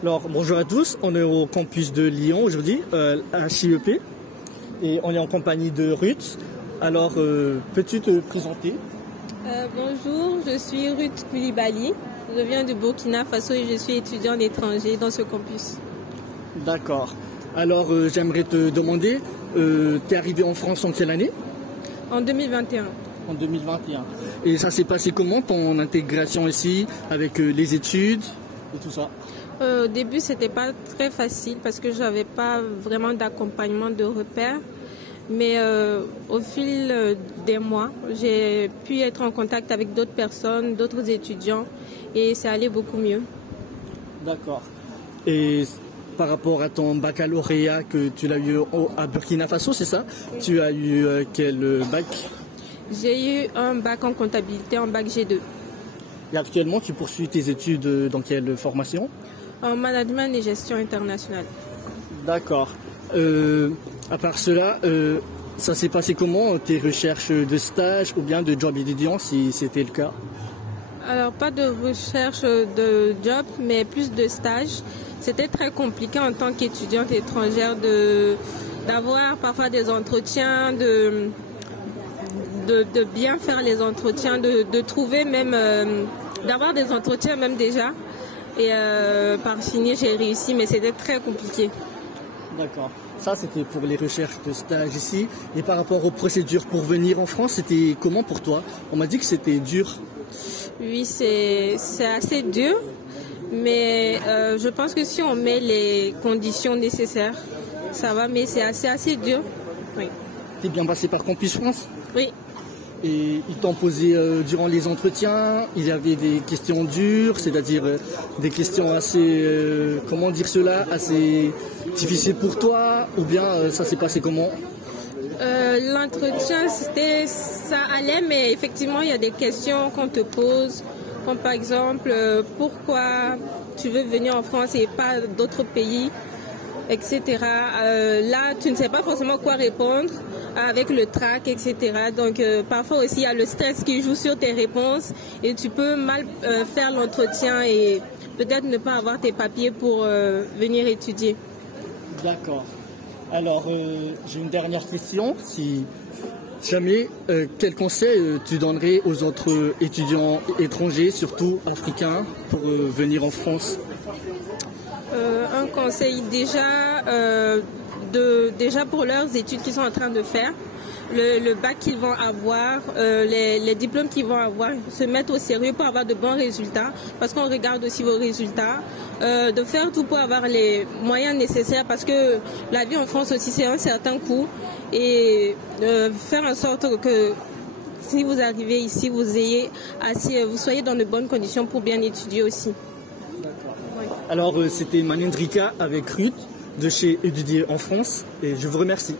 Alors, bonjour à tous, on est au campus de Lyon aujourd'hui, à CEP, et on est en compagnie de Ruth. Alors, peux-tu te présenter? Bonjour, je suis Ruth Koulibaly, je viens du Burkina Faso et je suis étudiante étranger dans ce campus. D'accord. Alors, j'aimerais te demander, t'es arrivé en France en quelle année? En 2021. En 2021. Et ça s'est passé comment ton intégration ici, avec les études et tout ça? Au début, c'était pas très facile parce que j'avais pas vraiment d'accompagnement de repères. Mais au fil des mois, j'ai pu être en contact avec d'autres personnes, d'autres étudiants et ça allait beaucoup mieux. D'accord. Et par rapport à ton baccalauréat que tu l'as eu à Burkina Faso, c'est ça? Oui. Tu as eu quel bac? J'ai eu un bac en comptabilité, un bac G2. Et actuellement, tu poursuis tes études dans quelle formation? En management et gestion internationale. D'accord. À part cela, ça s'est passé comment tes recherches de stage ou bien de job étudiant si c'était le cas? Alors pas de recherche de job mais plus de stage. C'était très compliqué en tant qu'étudiante étrangère d'avoir parfois des entretiens, de bien faire les entretiens, de trouver même, d'avoir des entretiens même déjà. Et par signer, j'ai réussi, mais c'était très compliqué. D'accord. Ça, c'était pour les recherches de stage ici. Et par rapport aux procédures pour venir en France, c'était comment pour toi? On m'a dit que c'était dur. Oui, c'est assez dur. Mais je pense que si on met les conditions nécessaires, ça va. Mais c'est assez dur. Oui. T'es bien passé par Campus France? Oui. Et ils t'ont posé durant les entretiens, il y avait des questions dures, c'est-à-dire des questions assez, comment dire cela, assez difficiles pour toi, ou bien ça s'est passé comment? L'entretien, ça allait, mais effectivement, il y a des questions qu'on te pose, comme par exemple, pourquoi tu veux venir en France et pas d'autres pays, etc. Là, tu ne sais pas forcément quoi répondre avec le trac, etc. Donc, parfois aussi, il y a le stress qui joue sur tes réponses et tu peux mal faire l'entretien et peut-être ne pas avoir tes papiers pour venir étudier. D'accord. Alors, j'ai une dernière question. Si jamais, quel conseil tu donnerais aux autres étudiants étrangers, surtout africains, pour venir en France? Un conseil déjà pour leurs études qu'ils sont en train de faire, le bac qu'ils vont avoir, les diplômes qu'ils vont avoir, se mettre au sérieux pour avoir de bons résultats, parce qu'on regarde aussi vos résultats, de faire tout pour avoir les moyens nécessaires, parce que la vie en France aussi c'est un certain coût, et faire en sorte que si vous arrivez ici, vous soyez dans de bonnes conditions pour bien étudier aussi. Alors, c'était Manindrika avec Ruth de chez Étudier en France et je vous remercie.